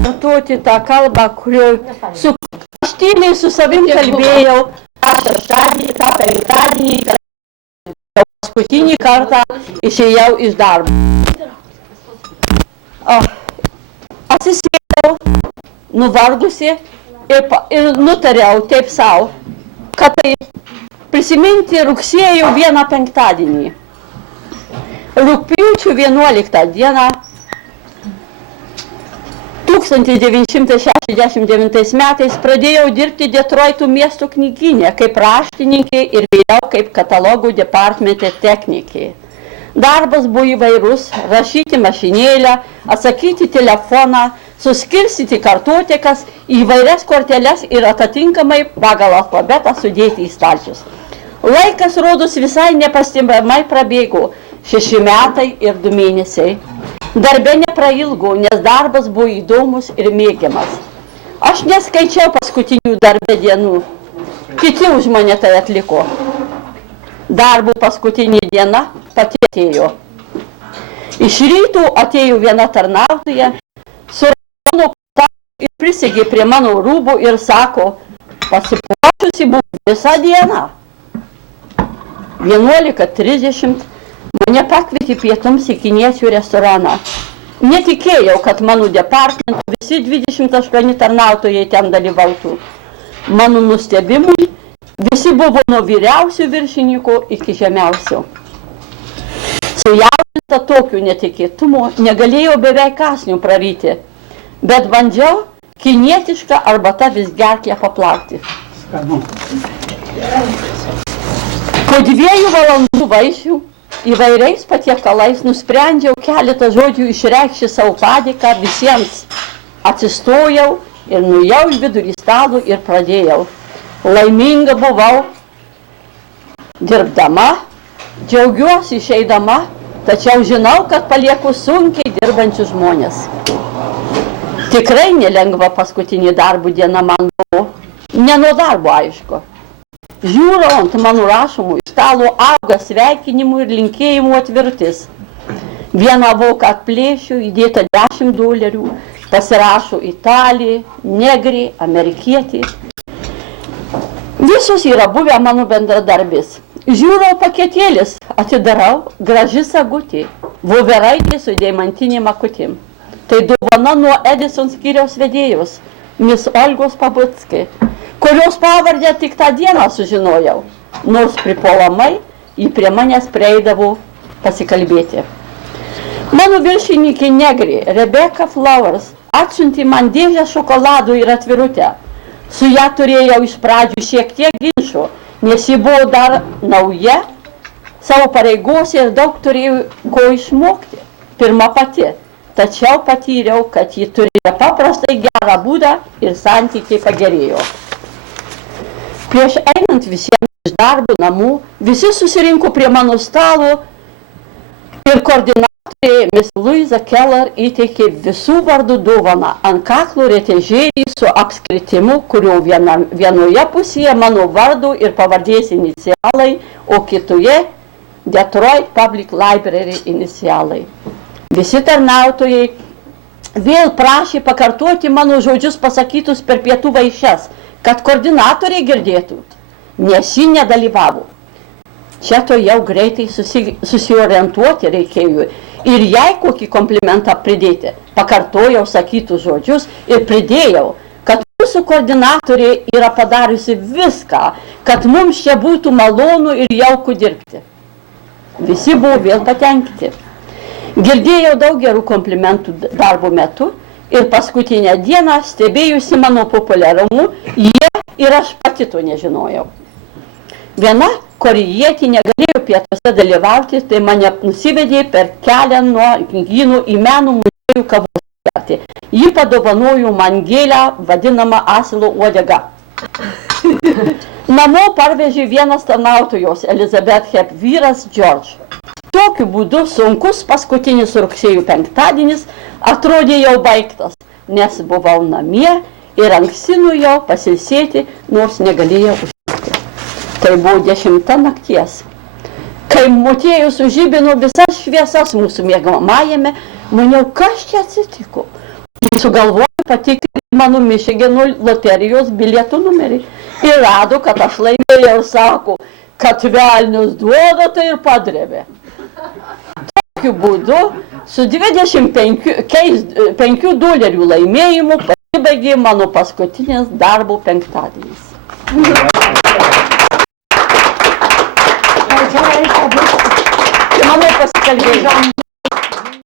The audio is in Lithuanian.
pakartoti tą kalbą, su aš tyliai su savim kalbėjau, tą šeštadienį, tą penktadienį, paskutinį kartą išėjau iš darbo. Atsisėdau, nuvargusi ir nutariau taip savo, kad tai prisiminti rugsėjo 1 penktadienį. Rugpjūčio 11 dieną 1969 metais pradėjau dirbti Detroito miesto knygyne kaip raštininkė ir vėliau kaip katalogų departamente technikė. Darbas buvo įvairus – rašyti mašinėlę, atsakyti telefoną, suskirstyti kartotekas, įvairias korteles ir atitinkamai pagal alfabetą sudėti į stalčius. Laikas, rodos, visai nepastebimai prabėgo – 6 metai ir 2 mėnesiai. Darbe neprailgo, nes darbas buvo įdomus ir mėgiamas. Aš neskaičiau paskutinių darbe dienų. Kiti už mane tai atliko. Darbo paskutinė diena pati atėjo. Iš rytų atėjo viena tarnautoja, su raudonu kostiumu ir prisigė prie mano rūbų ir sako, pasipuošusi buvo visą dieną. 11:30 mane pakvietė pietums į kiniečių restoraną. Netikėjau, kad mano departamento visi 28 tarnautojai ten dalyvautų. Mano nustebimui visi buvo nuo vyriausių viršininkų iki žemiausių. Sujaudinta tokių netikėtumų negalėjau beveik kąsnių praryti, bet bandžiau kinietišką arbatą vis gerklę paplauti. Po 2 valandų vaišių įvairiais patiekalais nusprendžiau keletą žodžių išreikšti savo padėką visiems. Atsistojau ir nuėjau į vidurį stalo ir pradėjau. Laiminga buvau dirbdama, džiaugiuosi išeidama, tačiau žinau, kad palieku sunkiai dirbančius žmonės. Tikrai nelengva paskutinė darbo diena man buvo. Ne nuo darbo, aišku. Žiūriu ant mano rašomų stalo auga sveikinimų ir linkėjimų atvirtis. Vieną voką atplėšiu, įdėta $10, pasirašo Italija, Negri, Amerikietė. Visus yra buvę mano bendradarbis. Žiūriu paketėlis, atidarau, graži sagutė, voveraitė su deimantinėm akutėm. Tai dovana nuo Edison skyriaus vedėjos, Miss Olgos Pabuckai, kurios pavardę tik tą dieną sužinojau, nors pripuolamai ji prie manęs prieidavo pasikalbėti. Mano viršininkė Negri, Rebecca Flowers, atsiuntė man dėžę šokoladų ir atvirutę. Su ją turėjau iš pradžių šiek tiek ginčų, nes ji buvo dar nauja savo pareigose ir daug turėjau ko išmokti. Pirma pati. Tačiau patyriau, kad ji turėjo paprastai gerą būdą ir santykiai pagerėjo. Prieš einant visiems iš darbo namų, visi susirinko prie mano stalo ir koordinatorė Miss Louisa Keller įteikė visų vardų dovaną ant kaklo rėtežėlį su apskritimu, kurio vienoje pusėje mano vardo ir pavardės inicialai, o kitoje Detroit Public Library inicialai. Visi tarnautojai vėl prašė pakartoti mano žodžius pasakytus per pietų vaišes, kad koordinatoriai girdėtų, nes ji nedalyvavo. Čia to jau greitai susiorientuoti reikėjo ir jai kokį komplimentą pridėti. Pakartojau sakytus žodžius ir pridėjau, kad mūsų koordinatorė yra padariusi viską, kad mums čia būtų malonu ir jauku dirbti. Visi buvo vėl patenkinti. Girdėjau daug gerų komplimentų darbo metu ir paskutinę dieną stebėjusi mano populiarumu, jie ir aš pati to nežinojau. Viena korėjietė negalėjo pietuose dalyvauti, tai mane nusivedė per kelią nuo knygynų į meno muziejų kavos gerti. Ji padovanojo man gėlę, vadinamą asilo uodega. Namo parvežė vienas tarnautojos, Elizabeth Hep vyras George. Tokiu būdu sunkus paskutinis rugsėjo penktadienis atrodė jau baigtas, nes buvau namie ir anksti nuėjau pasilsėti, nors negalėjau užmigti. Tai buvo 10 nakties. Kai motiejus sužibino visas šviesas mūsų miegamajame, maniau, kas čia atsitiko. Sugalvojau patikrino mano Mičigano loterijos bilietų numerį. Ir rado, kad aš laimėjau ir sako, kad velnius duoda, tai ir padrėbė. Tokiu būdu su 25 dolerių laimėjimu pasibaigė mano paskutinis darbo penktadienis. Mano pasikalbėjimas.